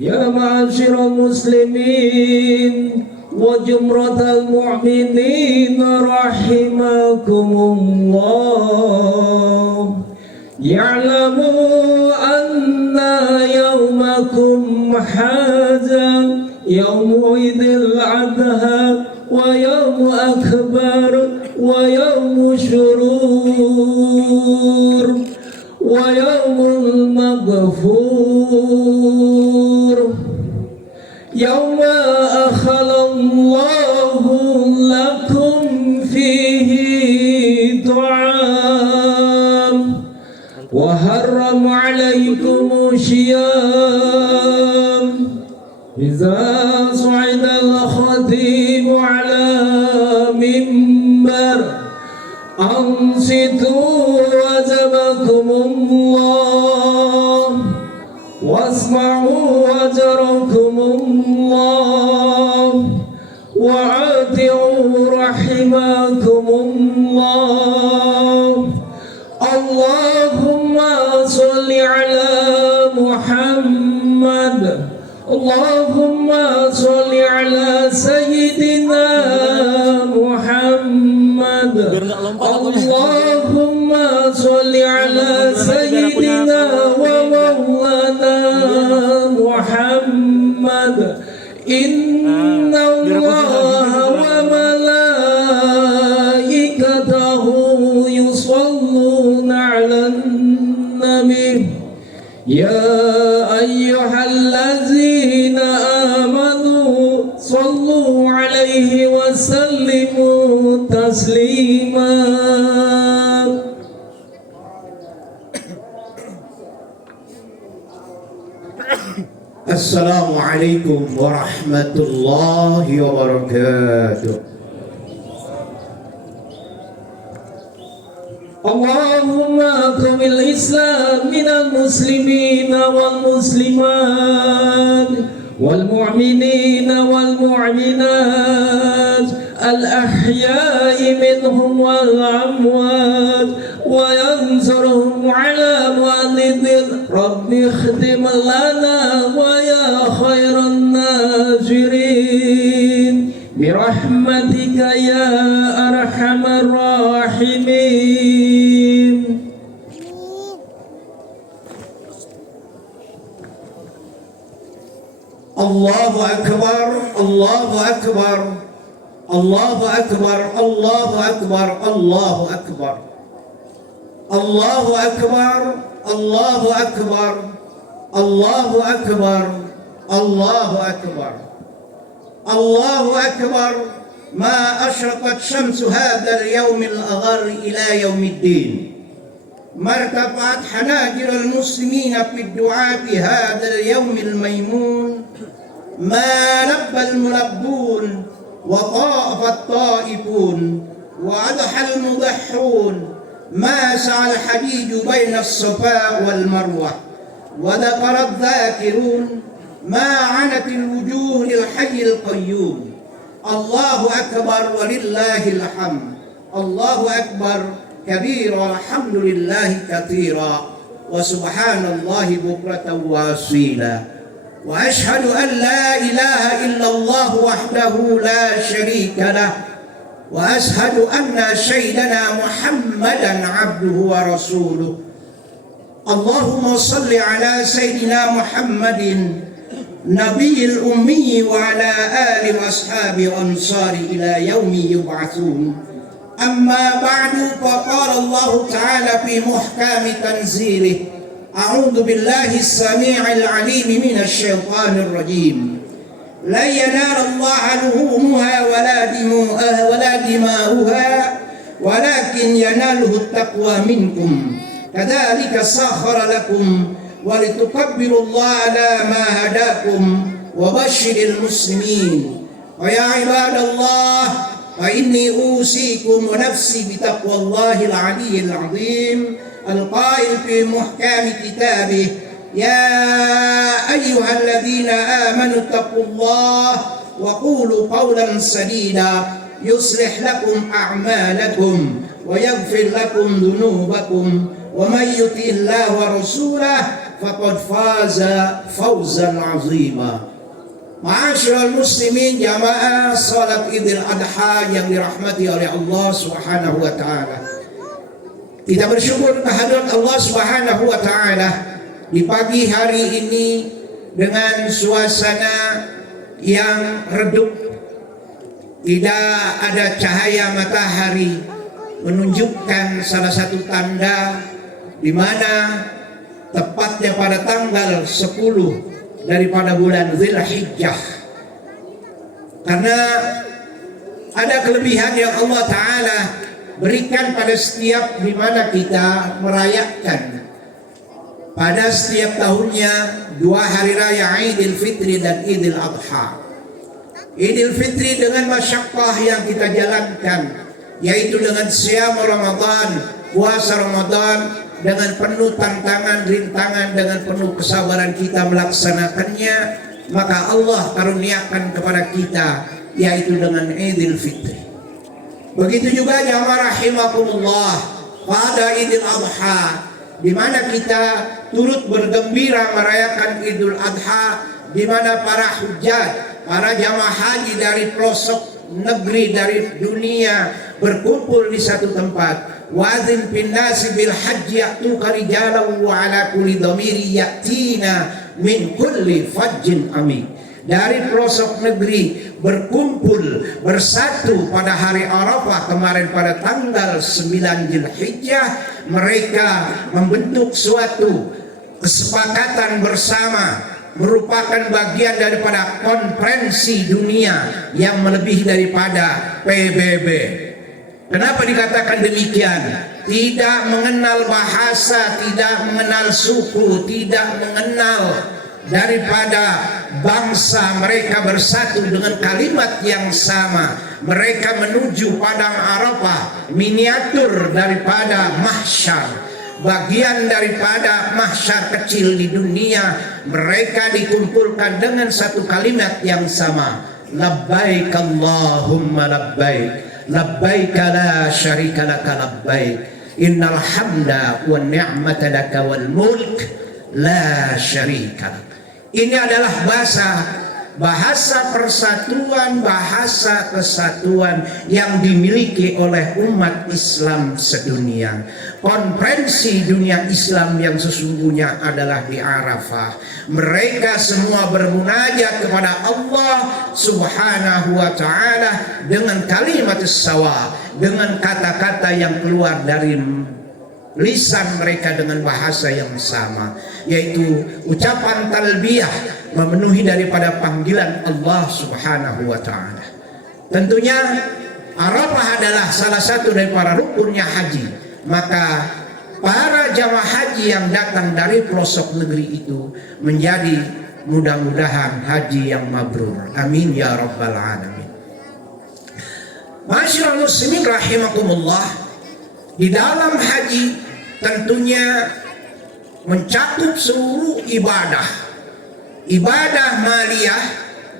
يا معاشر المسلمين وجمرة المؤمنين رحمكم الله، يعلموا أن يومكم هذا يوم عيد الأضحى ويوم أكبر ويوم شرور ويوم المغفور، يوم أخل الله لكم فيه طعام وحرم عليكم الصيام. إذا صعد الخطيب على منبر أنصتوا رزقكم الله واسمعوا أجركم الله وأطيعوا رحمكم الله. اللهم صل على محمد، اللهم صل على سيدنا محمد، اللهم صل على سيدنا ومولانا محمد. إن الله وملائكته يصلون على النبي يا أيها الذين آمنوا صلوا عليه وسلموا تسليما. السلام عليكم ورحمة الله وبركاته. اللهم اكرم الإسلام من المسلمين والمسلمات والمؤمنين والمؤمنات الأحياء منهم والأموات وينصرهم على معاند. رب اختم لنا ويا خير الناصرين برحمتك يا أرحم الراحمين. الله أكبر الله أكبر الله أكبر الله أكبر الله أكبر الله أكبر الله أكبر الله أكبر الله أكبر الله أكبر. ما أشرقت شمس هذا اليوم الأغر إلى يوم الدين، ما ارتفعت حناجر المسلمين في الدعاء في هذا اليوم الميمون، ما لبى الملبون وطاف الطائفون وأضحى المضحون، ما سعى الحجيج بين الصفا والمروة وذكر الذاكرون، ما عنت الوجوه للحي القيوم. الله أكبر ولله الحمد. الله أكبر كبيرا والحمد لله كثيرا وسبحان الله بكرة وأصيلا. وأشهد أن لا إله إلا الله وحده لا شريك له، وأشهد أن سيدنا محمدا عبده ورسوله. اللهم صل على سيدنا محمد نبي الأمي وعلى آله وأصحابه وأنصاره إلى يوم يبعثون. أما بعد، فقال الله تعالى في محكم تنزيله: أعوذ بالله السميع العليم من الشيطان الرجيم. لن ينال الله لحومها ولا دماؤها ولكن يناله التقوى منكم. كذلك سخر لكم ولتكبروا الله على ما هداكم وبشر المسلمين. ويا عباد الله، فإني أوصيكم ونفسي بتقوى الله العلي العظيم القائل في محكم كتابه: يا أيها الذين آمنوا اتقوا الله وقولوا قولا سديدا يصلح لكم أعمالكم ويغفر لكم ذنوبكم ومن يطع الله ورسوله faqad faza fawzan 'azima. Ma'asyiral muslimin, jamaah salat Idul Adha yang dirahmati oleh Allah Subhanahu wa taala. Kita bersyukur kehadirat Allah Subhanahu wa taala di pagi hari ini dengan suasana yang redup. Tidak ada cahaya matahari, menunjukkan salah satu tanda di mana tepatnya pada tanggal 10 daripada bulan Dzulhijjah. Karena ada kelebihan yang Allah Ta'ala berikan pada setiap di mana kita merayakan pada setiap tahunnya dua hari raya Idul Fitri dan Idul Adha. Idul Fitri dengan masyaqqah yang kita jalankan, yaitu dengan siam Ramadan, puasa Ramadan, dengan penuh tantangan, rintangan, dengan penuh kesabaran kita melaksanakannya, maka Allah karuniakan kepada kita, yaitu dengan Idul Fitri. Begitu juga jamaah rahimakumullah pada Idul Adha, di mana kita turut bergembira merayakan Idul Adha, di mana para hujjaj, para jamaah haji dari pelosok negeri, dari dunia berkumpul di satu tempat. Wazin bin nasi bil hajji ya'tuka rijalan wa ala kulli dhamiri ya'tina min kulli fajjin amik. Dari pelosok negeri berkumpul bersatu pada hari Arafah kemarin pada tanggal 9 Dzulhijjah. Mereka membentuk suatu kesepakatan bersama, merupakan bagian daripada konferensi dunia yang melebihi daripada PBB. Kenapa dikatakan demikian? Tidak mengenal bahasa, tidak mengenal suku, tidak mengenal daripada bangsa, mereka bersatu dengan kalimat yang sama. Mereka menuju padang Arafah, miniatur daripada mahsyar, bagian daripada mahsyar kecil di dunia. Mereka dikumpulkan dengan satu kalimat yang sama, labbaik Allahumma labbaik, labbaik la syarika laka labbaik, innal hamda wan ni'mata laka wal mulk la syarika lak. Ini adalah bahasa persatuan, bahasa kesatuan yang dimiliki oleh umat Islam sedunia. Konferensi dunia Islam yang sesungguhnya adalah di Arafah. Mereka semua bermunajat kepada Allah Subhanahu wa taala dengan kalimat sawa, dengan kata-kata yang keluar dari lisan mereka dengan bahasa yang sama, yaitu ucapan talbiyah, memenuhi daripada panggilan Allah Subhanahu wa taala. Tentunya Arafah adalah salah satu daripada rukunnya haji. Maka para jamaah haji yang datang dari pelosok negeri itu menjadi mudah-mudahan haji yang mabrur. Amin ya rabbal alamin. Ma'asyiral muslimin rahimakumullah, di dalam haji tentunya mencakup seluruh ibadah. Ibadah maliyah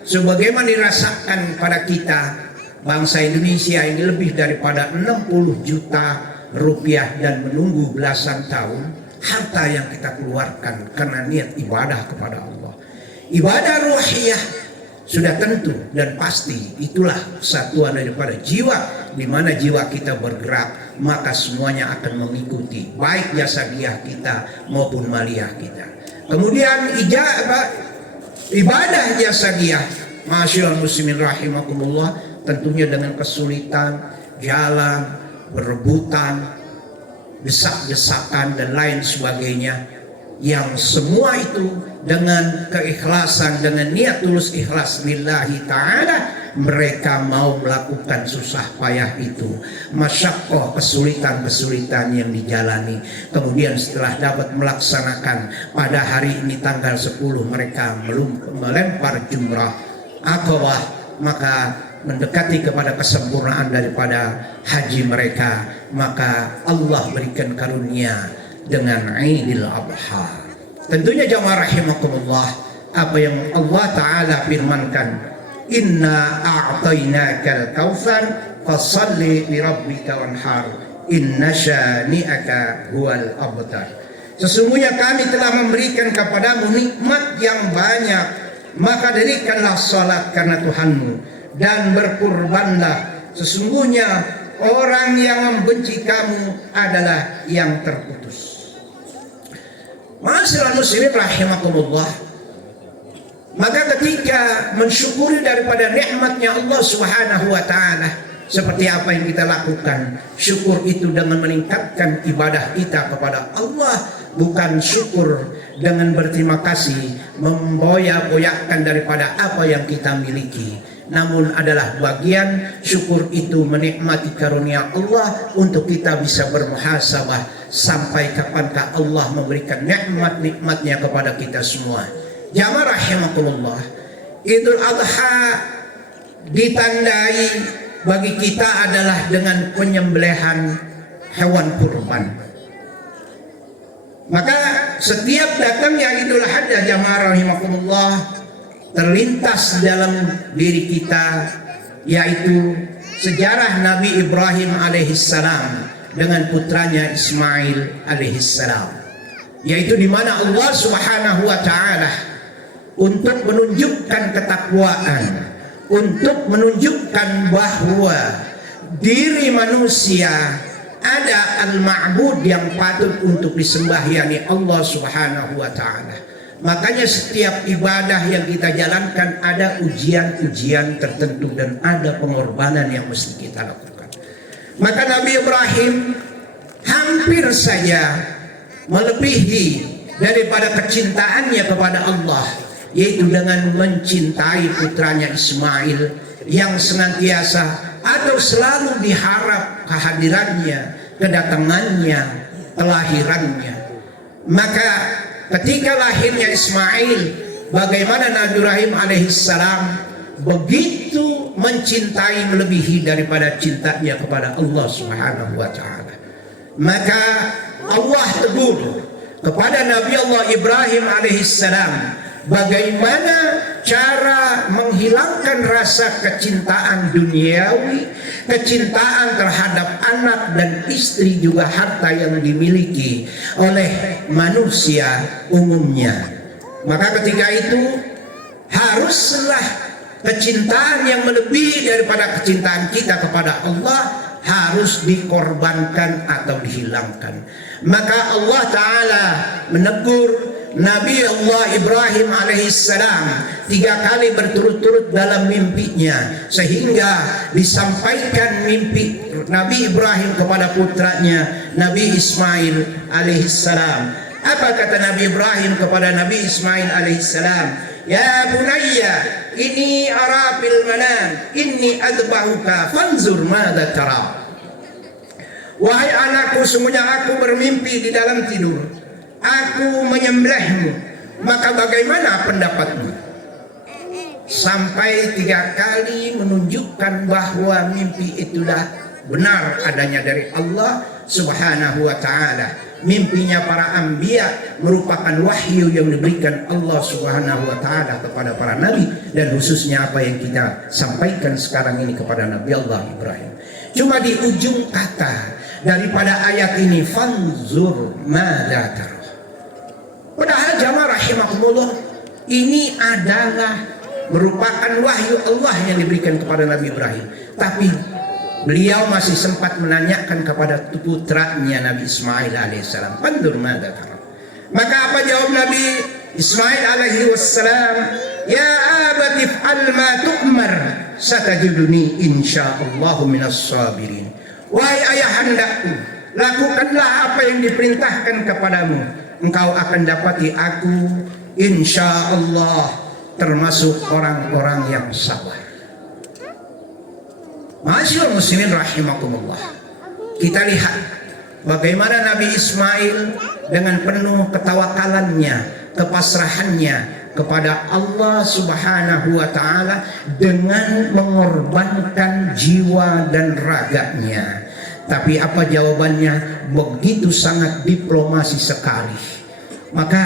sebagaimana dirasakan pada kita bangsa Indonesia ini lebih daripada 60 juta rupiah dan menunggu belasan tahun harta yang kita keluarkan karena niat ibadah kepada Allah. Ibadah ruhiyah sudah tentu dan pasti itulah kesatuan daripada jiwa. Di mana jiwa kita bergerak, maka semuanya akan mengikuti, baik jasadiah kita maupun maliyah kita. Kemudian ibadah jasadiah, ma'asyiral muslimin rahimakumullah, tentunya dengan kesulitan, jalan, berebutan, desak-desakan dan lain sebagainya, yang semua itu dengan keikhlasan, dengan niat tulus ikhlas lillahi ta'ala, mereka mau melakukan susah payah itu, masyaqqah, kesulitan-kesulitan yang dijalani. Kemudian setelah dapat melaksanakan pada hari ini tanggal 10 mereka melempar jumrah Aqabah, maka mendekati kepada kesempurnaan daripada haji mereka, maka Allah berikan karunia dengan Idul Adha. Tentunya jamaah rahimakumullah, apa yang Allah Ta'ala firmankan, inna a'tainakal kautsar fashalli li rabbika wanhar inna syani'aka huwal abtar. Sesungguhnya kami telah memberikan kepadamu nikmat yang banyak, maka dirikanlah salat karena Tuhanmu dan berkurbanlah. Sesungguhnya orang yang membenci kamu adalah yang terputus. Ma'asyiral muslimin rahimakumullah. Maka ketika mensyukuri daripada nikmatnya Allah Subhanahu wa taala, seperti apa yang kita lakukan, syukur itu dengan meningkatkan ibadah kita kepada Allah, bukan syukur dengan berterima kasih memboya-boyakan daripada apa yang kita miliki, namun adalah bagian syukur itu menikmati karunia Allah untuk kita bisa bermuhasabah sampai kapankah Allah memberikan nikmat-nikmatnya kepada kita semua. Jamaah rahimakumullah, Idul Adha ditandai bagi kita adalah dengan penyembelihan hewan kurban. Maka setiap datangnya Idul Adha, jamaah rahimakumullah, terlintas dalam diri kita yaitu sejarah Nabi Ibrahim alaihissalam dengan putranya Ismail alaihissalam, yaitu di mana Allah Subhanahu wa taala untuk menunjukkan ketakwaan, untuk menunjukkan bahwa diri manusia ada al-ma'bud yang patut untuk disembah, yakni Allah Subhanahu wa taala. Makanya setiap ibadah yang kita jalankan ada ujian-ujian tertentu dan ada pengorbanan yang mesti kita lakukan. Maka Nabi Ibrahim hampir saja melebihi daripada kecintaannya kepada Allah, yaitu dengan mencintai putranya Ismail yang senantiasa atau selalu diharap kehadirannya, kedatangannya, kelahirannya. Maka ketika lahirnya Ismail, bagaimana Nabi Ibrahim alaihissalam begitu mencintai melebihi daripada cintanya kepada Allah Subhanahu wa taala. Maka Allah tegur kepada Nabi Allah Ibrahim alaihissalam bagaimana cara menghilangkan rasa kecintaan duniawi, kecintaan terhadap anak dan istri juga harta yang dimiliki oleh manusia umumnya. Maka ketika itu haruslah kecintaan yang melebihi daripada kecintaan kita kepada Allah harus dikorbankan atau dihilangkan. Maka Allah Ta'ala menegur Nabi Allah Ibrahim alaihissalam 3 kali berturut-turut dalam mimpinya, sehingga disampaikan mimpi Nabi Ibrahim kepada putranya Nabi Ismail alaihissalam. Apa kata Nabi Ibrahim kepada Nabi Ismail alaihissalam? Ya bunayya, ini ara fil manam, inni adbahuka fanzur madza tara. Wahai anakku, sungguhnya aku bermimpi di dalam tidur, aku menyembelihmu, maka bagaimana pendapatmu? Sampai 3 kali menunjukkan bahwa mimpi itulah benar adanya dari Allah Subhanahu wa taala. Mimpinya para anbiya merupakan wahyu yang diberikan Allah Subhanahu wa taala kepada para nabi, dan khususnya apa yang kita sampaikan sekarang ini kepada Nabi Allah Ibrahim. Cuma di ujung kata daripada ayat ini, fanzur madza tara. Padahal jamaah rahimakumullah, ini adalah merupakan wahyu Allah yang diberikan kepada Nabi Ibrahim. Tapi beliau masih sempat menanyakan kepada putranya Nabi Ismail alaihissalam, "Fanzur madza tara." Maka apa jawab Nabi Ismail alaihi wassalam? "Ya abati fa'al ma tu'mar, satajiduni insyaallahu minas sabirin." Wahai ayahandaku, lakukanlah apa yang diperintahkan kepadamu, engkau akan dapati aku insyaallah termasuk orang-orang yang sabar. Ma'asyiral muslimin rahimakumullah, kita lihat bagaimana Nabi Ismail dengan penuh ketawakalannya, kepasrahannya kepada Allah Subhanahu wa taala dengan mengorbankan jiwa dan raganya. Tapi apa jawabannya? Begitu sangat diplomasi sekali. Maka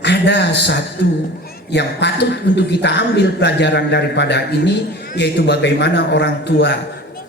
ada satu yang patut untuk kita ambil pelajaran daripada ini, yaitu bagaimana orang tua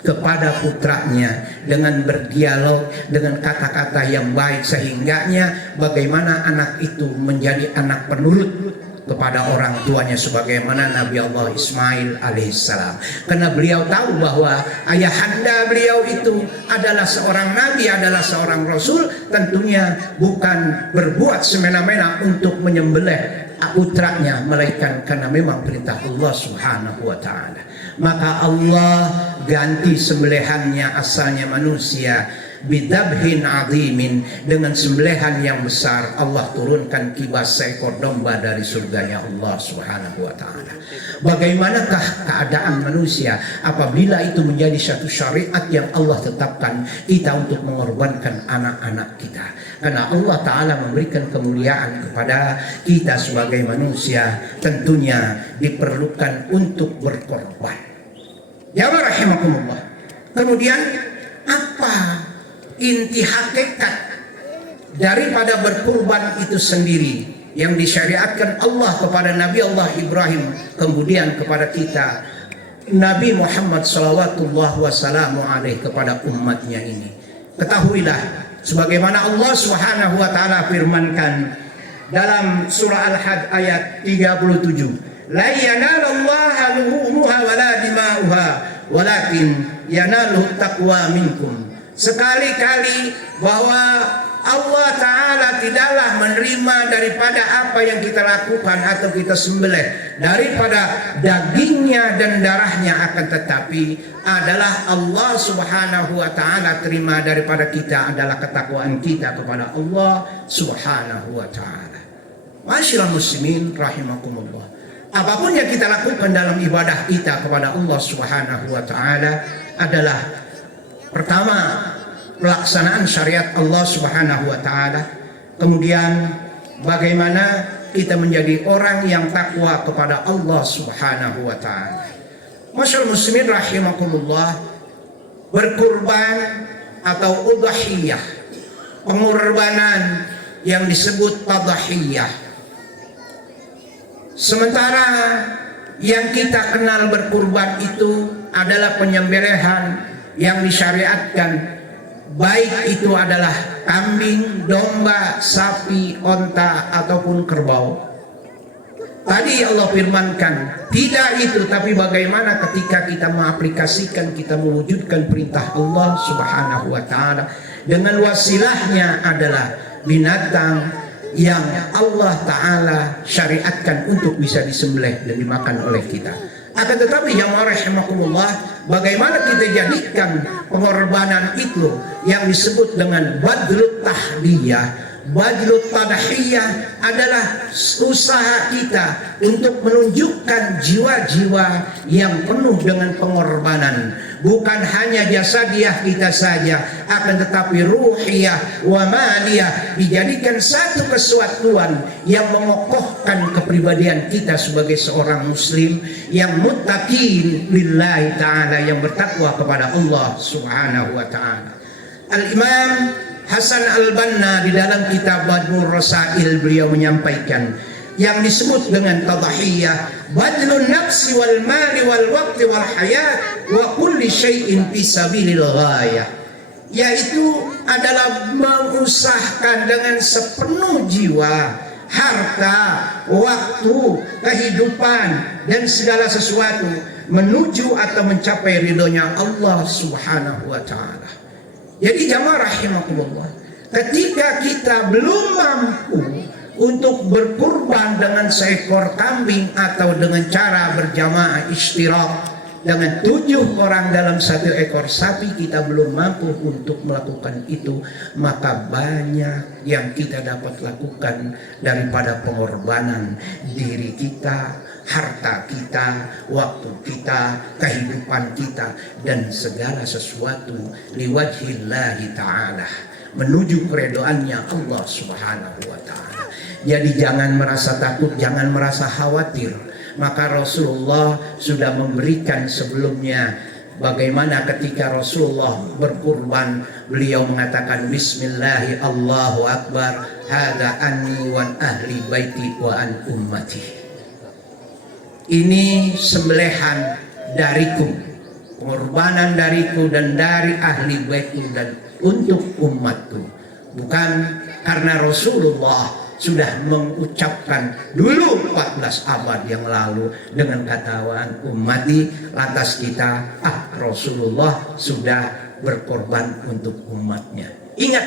kepada putranya dengan berdialog dengan kata-kata yang baik, sehingganya bagaimana anak itu menjadi anak penurut kepada orang tuanya sebagaimana Nabi Allah Ismail alaihissalam. Karena beliau tahu bahwa ayahanda beliau itu adalah seorang nabi, adalah seorang rasul, tentunya bukan berbuat semena-mena untuk menyembelih putranya, melainkan karena memang perintah Allah Subhanahu wa taala. Maka Allah ganti sembelihannya asalnya manusia bidabhin azimin, dengan sembelihan yang besar. Allah turunkan kibas seekor domba dari surganya Allah Subhanahu wa taala. Bagaimanakah keadaan manusia apabila itu menjadi satu syariat yang Allah tetapkan kita untuk mengorbankan anak-anak kita? Karena Allah Ta'ala memberikan kemuliaan kepada kita sebagai manusia, tentunya diperlukan untuk berkorban. Ya rahimakumullah. Kemudian apa inti hakikat daripada berkurban itu sendiri yang disyariatkan Allah kepada Nabi Allah Ibrahim, kemudian kepada kita Nabi Muhammad sallallahu wasallam alaihi, kepada umatnya ini? Ketahuilah sebagaimana Allah Subhanahu wa taala firmankan dalam surah Al-Hajj ayat 37, la yanalallaha luhumuha wala dima'uha walakin yanaluhu taqwa minkum. Sekali-kali bahwa Allah Ta'ala tidaklah menerima daripada apa yang kita lakukan atau kita sembelih daripada dagingnya dan darahnya, akan tetapi adalah Allah Subhanahu wa Ta'ala terima daripada kita adalah ketakwaan kita kepada Allah Subhanahu wa Ta'ala. Masyiral muslimin rahimakumullah, apapun yang kita lakukan dalam ibadah kita kepada Allah Subhanahu wa Ta'ala adalah pertama pelaksanaan syariat Allah Subhanahu wa taala, kemudian bagaimana kita menjadi orang yang takwa kepada Allah Subhanahu wa taala. Masyaallah muslimin rahimakumullah, berkurban atau udhiyah, pengorbanan yang disebut tadhiyah. Sementara yang kita kenal berkurban itu adalah penyembelihan yang disyariatkan, baik itu adalah kambing, domba, sapi, onta ataupun kerbau. Tadi Allah firmankan tidak itu, tapi bagaimana ketika kita mengaplikasikan, kita mewujudkan perintah Allah Subhanahu wa taala dengan wasilahnya adalah binatang yang Allah Ta'ala syariatkan untuk bisa disembelih dan dimakan oleh kita. Akan tetapi yang rahimakumullah, bagaimana kita jadikan pengorbanan itu yang disebut dengan badlut tahdiyah. Badlut tadhiyah adalah usaha kita untuk menunjukkan jiwa-jiwa yang penuh dengan pengorbanan. Bukan hanya jasadiah kita saja, akan tetapi ruhiyah wa maliyah, dijadikan satu kesatuan yang mengokohkan kepribadian kita sebagai seorang muslim yang muttaqin lillahi ta'ala, yang bertakwa kepada Allah Subhanahu wa ta'ala. Al-Imam Hasan Al-Banna di dalam kitab Badmur Rasail beliau menyampaikan yang disebut dengan tadhiyah, badlun nafsi wal mali wal waqti wal hayat wa kulli syai'in fi sabilil ghayah, yaitu adalah mengusahakan dengan sepenuh jiwa, harta, waktu, kehidupan dan segala sesuatu menuju atau mencapai ridhonya Allah Subhanahu wa ta'ala. Jadi jamaah rahimakumullah, ketika kita belum mampu untuk berkurban dengan seekor kambing atau dengan cara berjamaah istirak dengan 7 orang dalam 1 ekor sapi, kita belum mampu untuk melakukan itu, maka banyak yang kita dapat lakukan daripada pengorbanan diri kita, harta kita, waktu kita, kehidupan kita, dan segala sesuatu liwajhillahi ta'ala, menuju keredoannya Allah Subhanahu wa ta'ala. Jadi jangan merasa takut, jangan merasa khawatir. Maka Rasulullah sudah memberikan sebelumnya bagaimana ketika Rasulullah berkurban, beliau mengatakan bismillahi Allahu akbar, hada anni wa ahli baiti wa an ummati. Ini sembelihan dariku pengorbanan dariku dan dari ahli baitku dan untuk umatku. Bukan karena Rasulullah sudah mengucapkan dulu 14 abad yang lalu dengan kataan ummati, lantas kita Rasulullah sudah berkorban untuk umatnya. Ingat,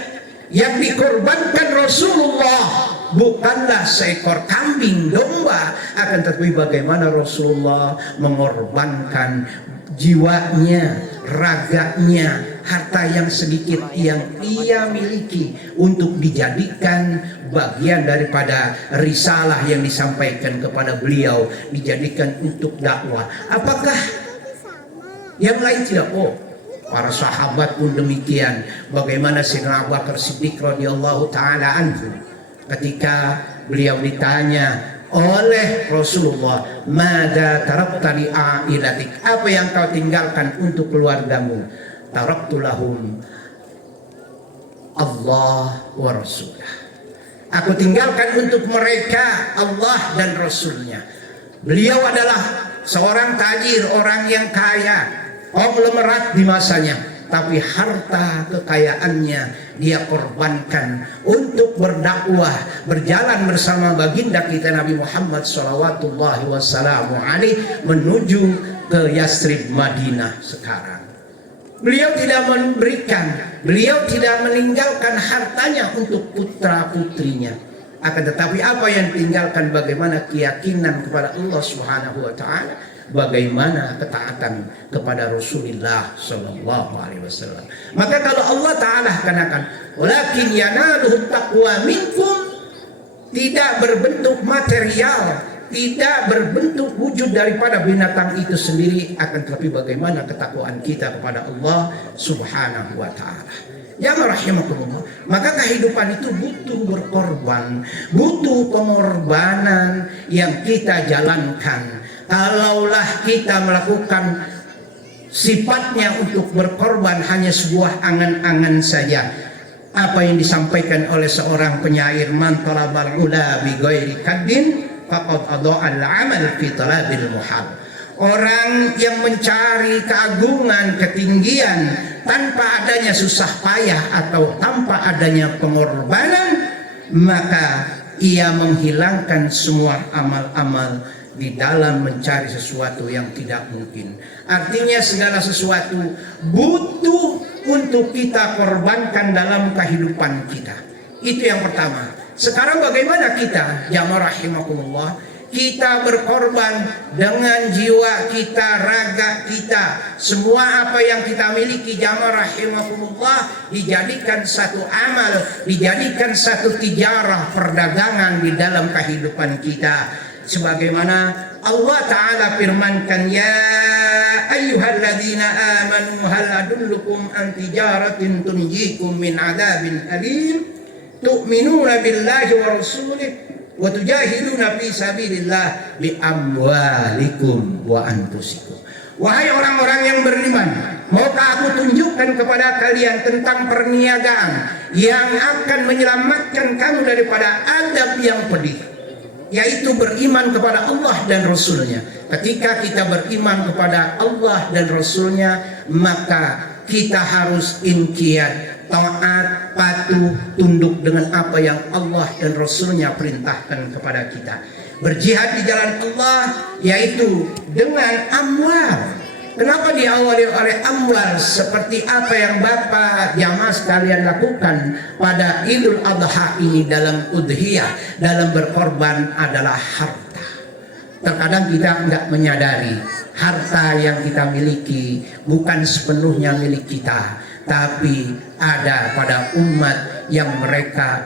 yang dikorbankan Rasulullah bukanlah seekor kambing domba, akan tetapi bagaimana Rasulullah mengorbankan jiwanya, raganya, harta yang sedikit yang ia miliki untuk dijadikan bagian daripada risalah yang disampaikan kepada beliau, dijadikan untuk dakwah. Apakah yang lain tidak? Para sahabat pun demikian. Bagaimana Sayyidina Abu Bakar Siddiq radhiyallahu taala anhu ketika beliau ditanya oleh Rasulullah, "Mada tarakta li ailatik?" Apa yang kau tinggalkan untuk keluargamu? Taraktu lahum Allah wa Rasulah. Aku tinggalkan untuk mereka Allah dan Rasulnya. Beliau adalah seorang tajir, orang yang kaya, konglomerat di masanya, tapi harta kekayaannya dia korbankan untuk berdakwah, berjalan bersama baginda kita Nabi Muhammad sallallahu wasallam menuju ke Yathrib Madinah sekarang. Beliau tidak memberikan, beliau tidak meninggalkan hartanya untuk putra putrinya. Akan tetapi apa yang ditinggalkan, bagaimana keyakinan kepada Allah Subhanahu wa taala, bagaimana ketaatan kepada Rasulullah sallallahu alaihi wasallam. Maka kalau Allah taala katakan, "Walakin yanaluhu taqwa minkum," tidak berbentuk material, tidak berbentuk wujud daripada binatang itu sendiri, akan tetapi bagaimana ketakwaan kita kepada Allah Subhanahu wa taala. Ya rahimakumullah. Maka kehidupan itu butuh berkorban, butuh pengorbanan yang kita jalankan. Kalaulah kita melakukan sifatnya untuk berkorban hanya sebuah angan-angan saja, apa yang disampaikan oleh seorang penyair, "Man talabal ula bi ghairi kaddin faqad adha'al 'amal fi talabil muhal." Orang yang mencari keagungan, ketinggian tanpa adanya susah payah atau tanpa adanya pengorbanan, maka ia menghilangkan semua amal-amal di dalam mencari sesuatu yang tidak mungkin. Artinya segala sesuatu butuh untuk kita korbankan dalam kehidupan kita. Itu yang pertama. Sekarang bagaimana kita, jamaah rahimakumullah, kita berkorban dengan jiwa kita, raga kita, semua apa yang kita miliki, jamaah rahimakumullah, dijadikan satu amal, dijadikan satu tijarah, perdagangan di dalam kehidupan kita. Sebagaimana Allah Ta'ala firmankan, "Ya ayyuhalladzina amanu hal adullukum an tijaratin tunjikum min adabin alim tu'minuna billahi wa rasulih wa tujahiduna fi sabilillah bi amwalikum wa anfusikum." Wahai orang-orang yang beriman, maukah aku tunjukkan kepada kalian tentang perniagaan yang akan menyelamatkan kamu daripada adab yang pedih, yaitu beriman kepada Allah dan Rasulnya. Ketika kita beriman kepada Allah dan Rasulnya, maka kita harus inqiyad, taat, patuh, tunduk dengan apa yang Allah dan Rasulnya perintahkan kepada kita. Berjihad di jalan Allah, yaitu dengan amwal. Kenapa diawali oleh amwal? Seperti apa yang Bapak jamaah sekalian lakukan pada Idul Adha ini dalam udhiyah, dalam berkorban adalah harta. Terkadang kita enggak menyadari harta yang kita miliki bukan sepenuhnya milik kita, tapi ada pada umat yang mereka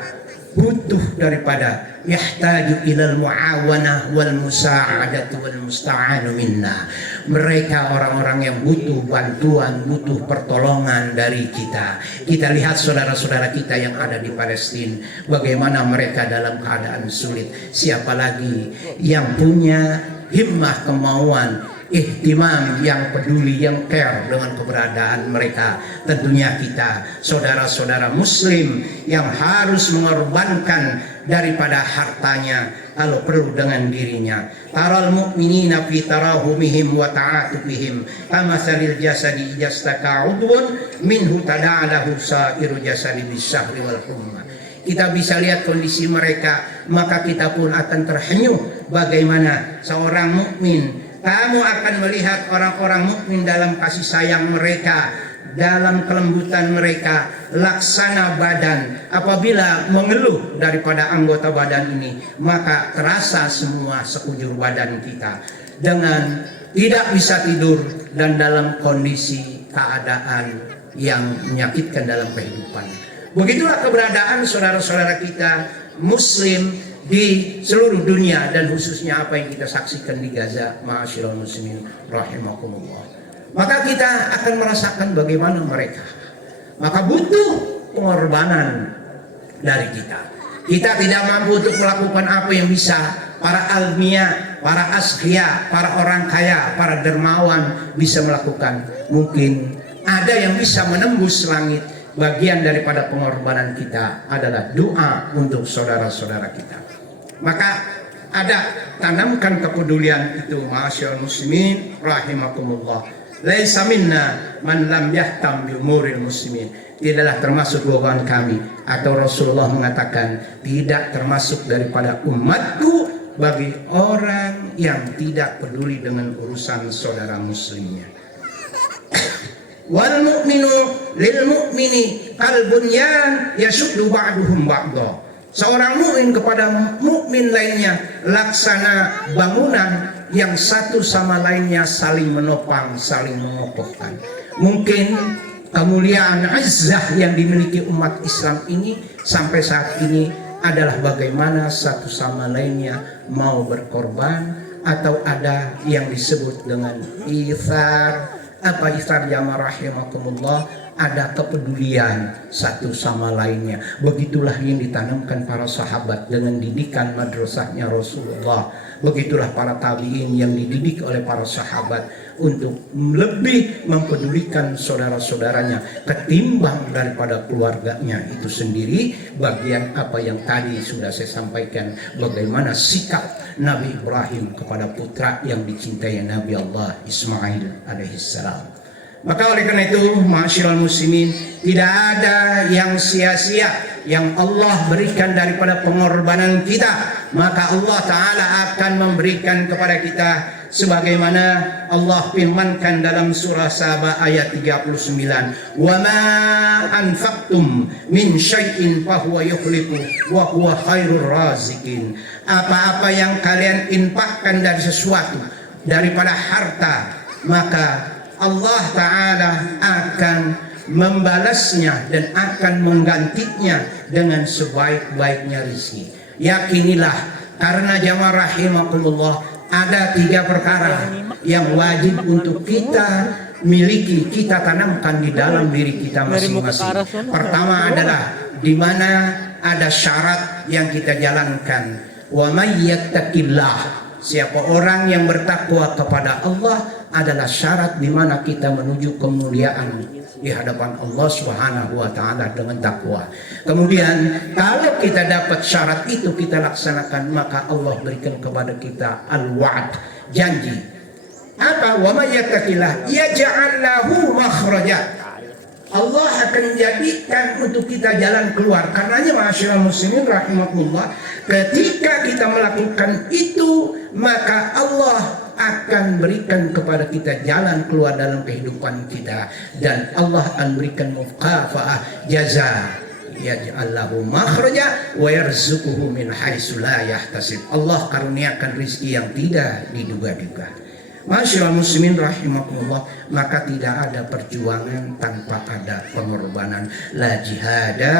butuh daripada yahtaju ilal muawanah wal musa'adatu wal musta'anu minna. Mereka orang-orang yang butuh bantuan, butuh pertolongan dari kita. Kita lihat saudara-saudara kita yang ada di Palestina, bagaimana mereka dalam keadaan sulit. Siapa lagi yang punya himmah, kemauan, ihtimam, yang peduli, yang care dengan keberadaan mereka? Tentunya kita, saudara-saudara muslim yang harus mengorbankan daripada hartanya, kalau perlu dengan dirinya. Taral mu'minina fi tarahumihim wa ta'atufihim kamatsalil jasadi ijastaka 'udwun minhu tada'alahu sa'iru jasadi bisyahri wal humma. Kita bisa lihat kondisi mereka, maka kita pun akan terhenyuh bagaimana seorang mukmin. Kamu akan melihat orang-orang mukmin dalam kasih sayang mereka, dalam kelembutan mereka, laksana badan. Apabila mengeluh daripada anggota badan ini, maka terasa semua sekujur badan kita dengan tidak bisa tidur dan dalam kondisi keadaan yang menyakitkan dalam kehidupan. Begitulah keberadaan saudara-saudara kita Muslim di seluruh dunia, dan khususnya apa yang kita saksikan di Gaza. Ma'asyiral muslimin rahimakumullah. Maka kita akan merasakan bagaimana mereka. Maka butuh pengorbanan dari kita. Kita tidak mampu untuk melakukan apa yang bisa para almiah, para asqiya, para orang kaya, para dermawan bisa melakukan. Mungkin ada yang bisa menembus langit. Bagian daripada pengorbanan kita adalah doa untuk saudara-saudara kita. Maka ada, tanamkan kepedulian itu, ma'asyiral muslimin rahimakumullah. Laisa minna man lam yahtam bi umuril muslimin. Tidaklah termasuk golongan kami, atau Rasulullah mengatakan tidak termasuk daripada umatku bagi orang yang tidak peduli dengan urusan saudara muslimnya. Wal mu'minu lil mu'mini kal bunyan yashuddu ba'duhum ba'dha. Seorang mukmin kepada mukmin lainnya laksana bangunan yang satu sama lainnya saling menopang, saling mengokohkan. Mungkin kemuliaan izzah yang dimiliki umat Islam ini sampai saat ini adalah bagaimana satu sama lainnya mau berkorban, atau ada yang disebut dengan ithar. Apa ithar jamaah rahimakumullah? Ada kepedulian satu sama lainnya. Begitulah yang ditanamkan para sahabat dengan didikan madrasahnya Rasulullah. Begitulah para tabi'in yang dididik oleh para sahabat untuk lebih mempedulikan saudara-saudaranya ketimbang daripada keluarganya itu sendiri. Bagian apa yang tadi sudah saya sampaikan, bagaimana sikap Nabi Ibrahim kepada putra yang dicintai Nabi Allah Ismail alaihissalam. Maka oleh karena itu, ma'asyiral muslimin, tidak ada yang sia-sia yang Allah berikan daripada pengorbanan kita. Maka Allah Ta'ala akan memberikan kepada kita sebagaimana Allah firmankan dalam surah Saba ayat 39. Wa ma anfaqtum min syai'in fahuwa yukhlifu wa huwa khairur raziqin. Apa-apa yang kalian infakkan dari sesuatu daripada harta, maka Allah Ta'ala akan membalasnya dan akan menggantinya dengan sebaik-baiknya rezeki. Yakinilah, karena jamaah rahimakumullah, ada 3 perkara yang wajib untuk kita miliki, kita tanamkan di dalam diri kita masing-masing. Pertama adalah di mana ada syarat yang kita jalankan. Wa may yattaqillah, siapa orang yang bertakwa kepada Allah adalah syarat di mana kita menuju kemuliaan di hadapan Allah Subhanahu wa taala dengan takwa. Kemudian kalau kita dapat syarat itu kita laksanakan, maka Allah berikan kepada kita al-wa'd, janji. Apa? Wa may yattaqillah yaj'al lahu makhraja. Allah akan menjadikan untuk kita jalan keluar. Karenanya ma'asyiral muslimin rahimakumullah, ketika kita melakukan itu, maka Allah akan berikan kepada kita jalan keluar dalam kehidupan kita, dan Allah akan berikan mukafa'ah jaza, yaj'allahu makhraja wa yarzuquhu min haitsu la yahtasib. Allah karuniakan rezeki yang tidak diduga-duga. Ma'asyiral muslimin rahimakumullah, maka tidak ada perjuangan tanpa ada pengorbanan. La jihada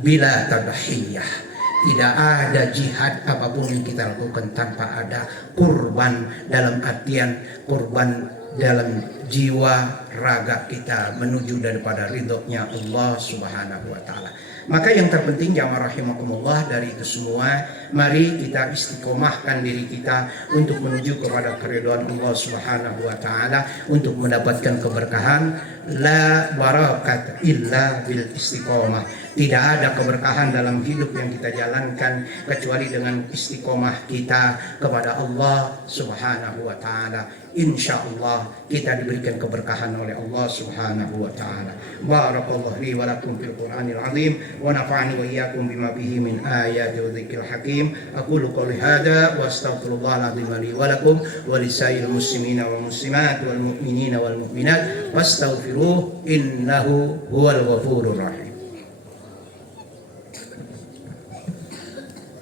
bila tadhiyah. Tidak ada jihad apapun yang kita lakukan tanpa ada kurban, dalam artian kurban dalam jiwa raga kita menuju daripada ridhonya Allah Subhanahu wa taala. Maka yang terpenting jamaah rahimakumullah dari itu semua, mari kita istiqomahkan diri kita untuk menuju kepada keridhaan Allah Subhanahu wa taala, untuk mendapatkan keberkahan. La barakat illa bil istiqomah. Tidak ada keberkahan dalam hidup yang kita jalankan kecuali dengan istiqomah kita kepada Allah Subhanahu wa taala. Insyaallah kita diberikan keberkahan oleh Allah Subhanahu wa taala. Barakallahu li wa lakum fil Qur'anil azim wa nafa'ani wa iyyakum bima fihi min ayati wa dzikril hakim. Aqulu qouli hadza wa astaghfirullahal azim li wa lakum wa lisairil muslimina wal muslimat wal mu'minina wal mu'minat wastaghfiruhu innahu huwal ghafurur rahim.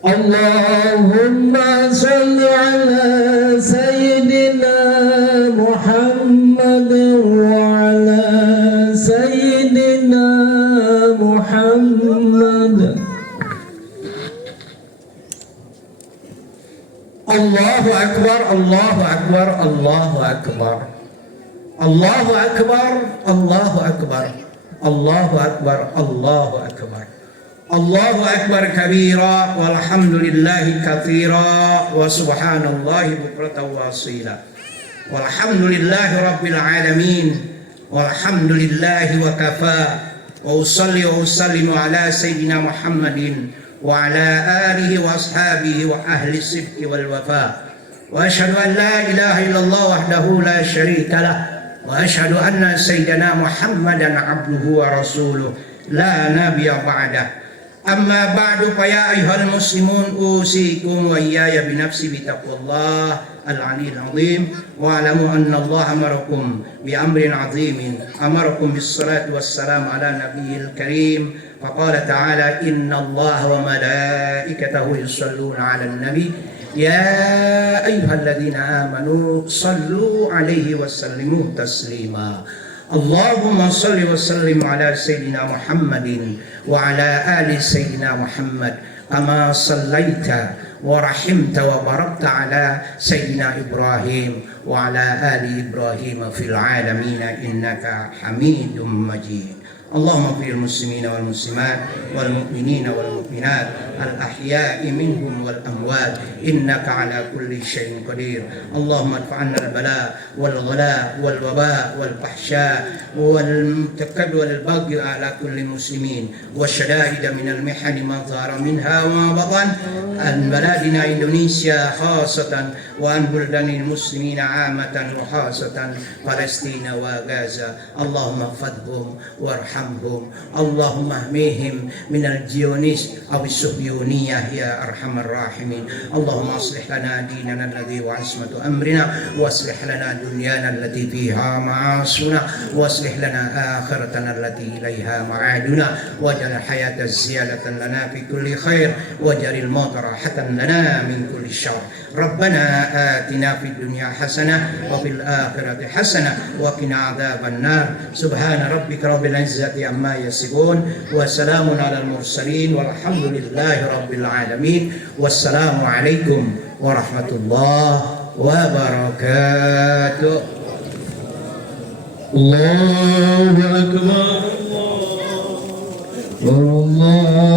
Allahumma salli ala sayyidina Muhammad wa ala sayyidina Muhammad. Allahu akbar, Allahu akbar, Allahu akbar. Allahu akbar, Allahu akbar. Allahu akbar, Allahu akbar. Allahu akbar kabira walhamdulillahi katsira wa subhanallahi bukratan wa asila. Walhamdulillahi rabbil alamin. Walhamdulillahi wa kafa. Wa usalli wa usallimu ala sayyidina Muhammadin wa ala alihi wa ashabihi wa ahli sidqi wal wafa. Wa asyhadu an la ilaha illallah wahdahu la syarika lah. Wa asyhadu anna sayyidina Muhammadan abduhu wa rasuluh la nabiyya ba'dah. Amma ba'du fa ya ayyuhal muslimun usikum wa iyaya bi nafsi bi taqwallah al-'aliyyil 'azim wa alamu anna Allah amarakum bi amrin 'azimin amarakum bis salati was salam ala nabiyil karim faqala ta'ala inna Allah wa malaikatahu yusalluna 'alan nabi ya ayyuhalladzina amanu sallu 'alaihi wa sallimu taslima. Allahumma salli wa sallim ala sayyidina Muhammadin wa ala ali sayyidina Muhammad kama sallaita wa rahimta wa barakta ala sayyidina Ibrahim wa ala ali Ibrahim fil alamin innaka Hamidum Majid. اللهم اغفر المسلمين والمسلمات والمؤمنين والمؤمنات الأحياء منهم والأموات إنك على كل شيء قدير. اللهم ادفع عنا البلاء والغلاء والوباء والفحشاء والتكد والبغي على كل المسلمين والشدائد من المحن ما ظهر منها وما بطن عن بلادنا إندونيسيا خاصة وعن بلدان المسلمين عامة وخاصة فلسطين وغزة. اللهم احفظهم وارحمهم اللهم احميهم من الجيونيس أو الصهيونية يا أرحم الراحمين. اللهم أصلح لنا ديننا الذي هو عصمة أمرنا وأصلح لنا دنيانا التي فيها معاصنا وأصلح لنا آخرتنا التي إليها معادنا واجعل الحياة زيادة لنا في كل خير واجعل الموت راحة لنا من كل شر. ربنا آتنا في الدنيا حسنة وفي الآخرة حسنة وقنا عذاب النار. سبحان ربك رب العزة عما يصفون وسلام على المرسلين والحمد لله رب العالمين والسلام عليكم ورحمة الله وبركاته. الله أكبر الله